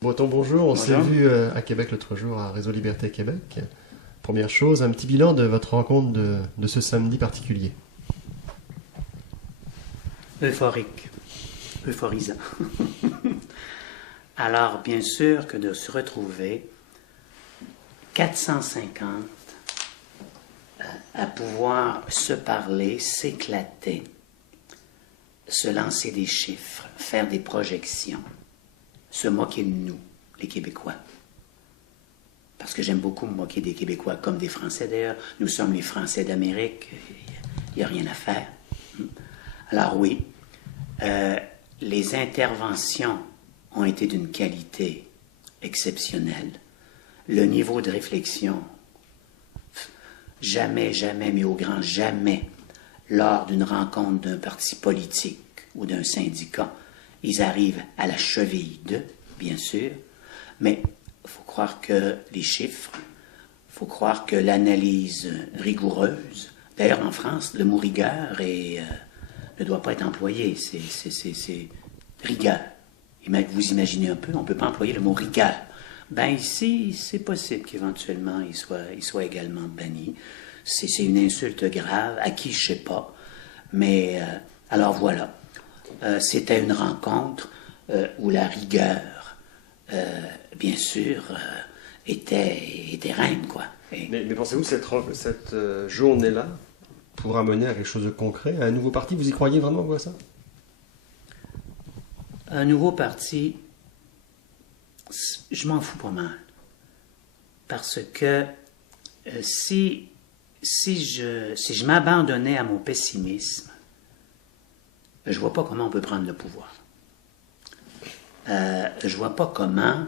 Breton, bonjour. On s'est vu à Québec l'autre jour à Réseau Liberté Québec. Première chose, un petit bilan de votre rencontre de ce samedi particulier. Euphorique, euphorisant. Alors, bien sûr que de se retrouver 450 à pouvoir se parler, s'éclater, se lancer des chiffres, faire des projections, se moquer de nous, les Québécois. Parce que j'aime beaucoup me moquer des Québécois comme des Français d'ailleurs. Nous sommes les Français d'Amérique, il n'y a rien à faire. Alors oui, les interventions ont été d'une qualité exceptionnelle. Le niveau de réflexion, jamais, jamais, mais au grand jamais, lors d'une rencontre d'un parti politique ou d'un syndicat, ils arrivent à la cheville d'eux, bien sûr, mais il faut croire que les chiffres, il faut croire que l'analyse rigoureuse, d'ailleurs en France, le mot rigueur ne doit pas être employé, c'est rigueur. Vous imaginez un peu, on ne peut pas employer le mot rigueur. Ben ici, c'est possible qu'éventuellement il soit également banni. C'est une insulte grave, à qui je ne sais pas. Mais alors voilà, c'était une rencontre où la rigueur, bien sûr, était reine, quoi. Mais pensez-vous que cette journée-là pourra mener à quelque chose de concret, à un nouveau parti? Vous y croyez vraiment, vous, à ça? Un nouveau parti, je m'en fous pas mal. Parce que si je m'abandonnais à mon pessimisme, je vois pas comment on peut prendre le pouvoir. Je vois pas comment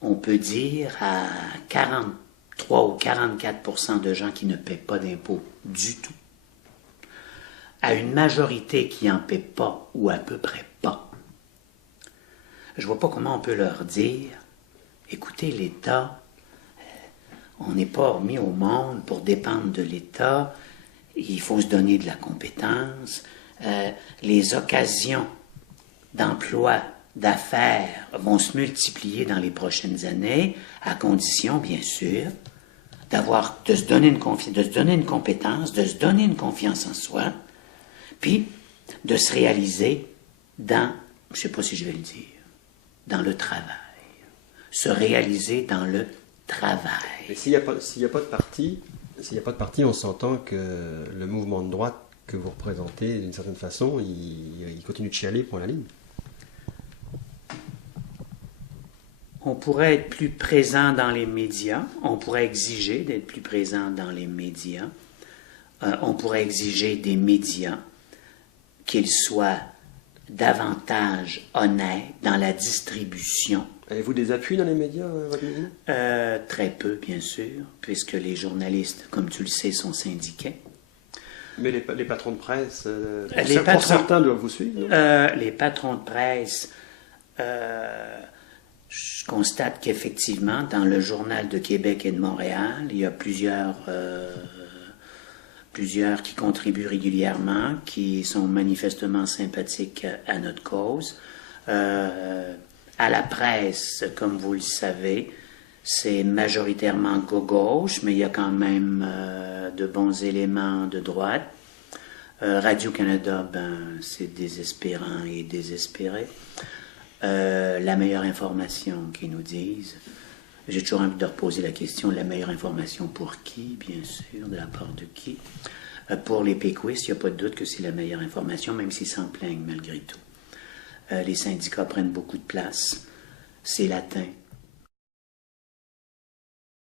on peut dire à 43 ou 44% de gens qui ne paient pas d'impôts du tout, à une majorité qui en paie pas ou à peu près pas, je vois pas comment on peut leur dire, écoutez, l'État, on n'est pas mis au monde pour dépendre de l'État, il faut se donner de la compétence, les occasions d'emploi, d'affaires vont se multiplier dans les prochaines années, à condition, bien sûr, de se donner une compétence, de se donner une confiance en soi, puis de se réaliser dans, je ne sais pas si je vais le dire, dans le travail. Se réaliser dans le travail. Mais s'il n'y a pas de parti, on s'entend que le mouvement de droite que vous représentez, d'une certaine façon, il continue de chialer pour la ligne. On pourrait être plus présent dans les médias, on pourrait exiger d'être plus présent dans les médias, on pourrait exiger des médias qu'ils soient davantage honnêtes dans la distribution. Avez-vous des appuis dans les médias, votre mouvement? Très peu, bien sûr, puisque les journalistes, comme tu le sais, sont syndiqués. Mais les patrons de presse, certains doivent vous suivre, non? Les patrons de presse, je constate qu'effectivement, dans le Journal de Québec et de Montréal, il y a plusieurs qui contribuent régulièrement, qui sont manifestement sympathiques à notre cause. À la presse, comme vous le savez, c'est majoritairement gauche, mais il y a quand même de bons éléments de droite. Radio-Canada, c'est désespérant et désespéré. La meilleure information qu'ils nous disent, j'ai toujours envie de reposer la question, la meilleure information pour qui, bien sûr, de la part de qui? Pour les péquistes, il n'y a pas de doute que c'est la meilleure information, même s'ils s'en plaignent malgré tout. Les syndicats prennent beaucoup de place. C'est latin.